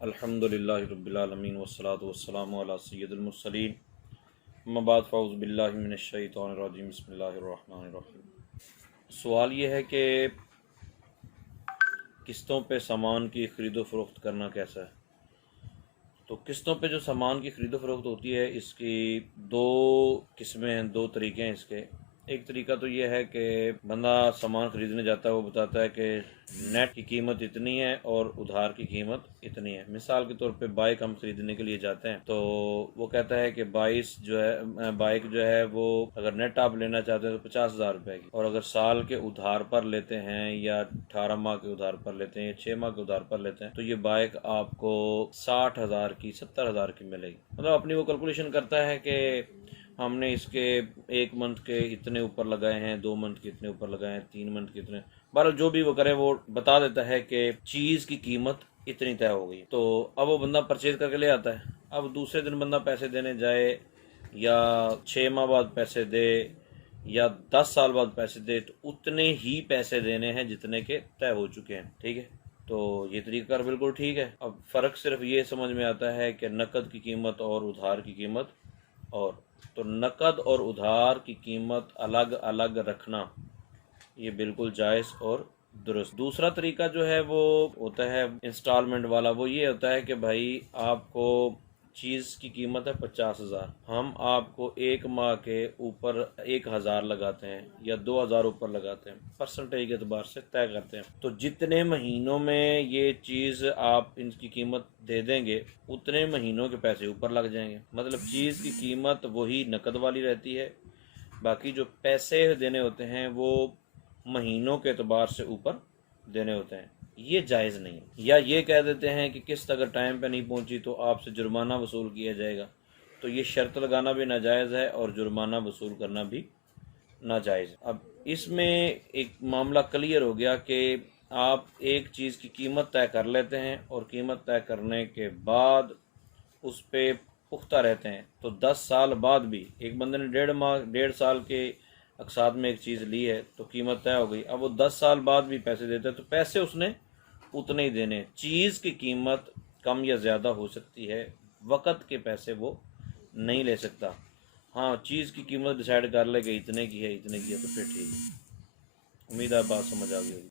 अल्हम्दुलिल्लाहि रब्बिल आलमीन वस्सलातु वस्सलामु अला सय्यिदिल मुरसलीन अम्मा बाद फ़अऊज़ु बिल्लाहि मिनश शैतानिर रजीम बिस्मिल्लाहिर रहमानिर रहीम। सवाल ये है कि किस्तों पे सामान की ख़रीदो फ़रोख्त करना कैसा है। तो किस्तों पे जो सामान की ख़रीदो फ़रोख्त होती है इसकी दो किस्में हैं, दो तरीके हैं इसके। एक तरीका तो ये है कि बंदा सामान ख़रीदने जाता है, वो बताता है कि नेट की कीमत इतनी है और उधार की कीमत इतनी है। मिसाल के तौर पे बाइक हम ख़रीदने के लिए जाते हैं तो वो कहता है कि बाइक जो है वो अगर नेट आप लेना चाहते हैं तो 50,000 रुपये की, और अगर साल के उधार पर लेते हैं या 18 माह के उधार पर लेते हैं या 6 माह के उधार पर लेते हैं तो ये बाइक आपको 60,000 की 70,000 की मिलेगी। मतलब अपनी वो कैलकुलेशन करता है कि हमने इसके 1 मंथ के इतने ऊपर लगाए हैं, 2 मंथ के इतने ऊपर लगाए हैं, 3 मंथ के इतने, बहरहाल जो भी वो करे वो बता देता है कि चीज़ की कीमत इतनी तय हो गई। तो अब वो बंदा परचेज करके ले आता है। अब दूसरे दिन बंदा पैसे देने जाए या 6 माह बाद पैसे दे या 10 साल बाद पैसे दे तो उतने ही पैसे देने हैं जितने के तय हो चुके हैं। ठीक है, तो ये तरीका बिल्कुल ठीक है। अब फ़र्क सिर्फ ये समझ में आता है कि नकद की कीमत और उधार की कीमत, और तो नकद और उधार की कीमत अलग अलग रखना ये बिल्कुल जायज़ और दुरुस्त। दूसरा तरीका जो है वो होता है इंस्टॉलमेंट वाला। वो ये होता है कि भाई आपको चीज़ की कीमत है 50,000, हम आपको 1 माह के ऊपर 1,000 लगाते हैं या 2,000 ऊपर लगाते हैं, परसेंटेज के एतबार से तय करते हैं। तो जितने महीनों में ये चीज़ आप इनकी कीमत दे देंगे उतने महीनों के पैसे ऊपर लग जाएंगे। मतलब चीज़ की कीमत वही नकद वाली रहती है, बाकी जो पैसे देने होते हैं वो महीनों के एतबार से ऊपर देने होते हैं। ये जायज़ नहीं है। या ये कह देते हैं कि किस्त अगर टाइम पे नहीं पहुंची तो आपसे जुर्माना वसूल किया जाएगा। तो ये शर्त लगाना भी नाजायज़ है और जुर्माना वसूल करना भी नाजायज़। अब इसमें एक मामला क्लियर हो गया कि आप एक चीज़ की कीमत तय कर लेते हैं और कीमत तय करने के बाद उस पर पुख्ता रहते हैं तो 10 साल बाद भी, एक बंदे ने 1.5 साल के अकसाद में एक चीज़ ली है तो कीमत तय हो गई, अब वो 10 साल बाद भी पैसे देता है तो पैसे उसने उतने ही देने। चीज़ की कीमत कम या ज़्यादा हो सकती है, वक़्त के पैसे वो नहीं ले सकता। हाँ, चीज़ की कीमत डिसाइड कर ले कि इतने की है इतने की है तो फिर ठीक है। उम्मीद है बात समझ आ गई होगी।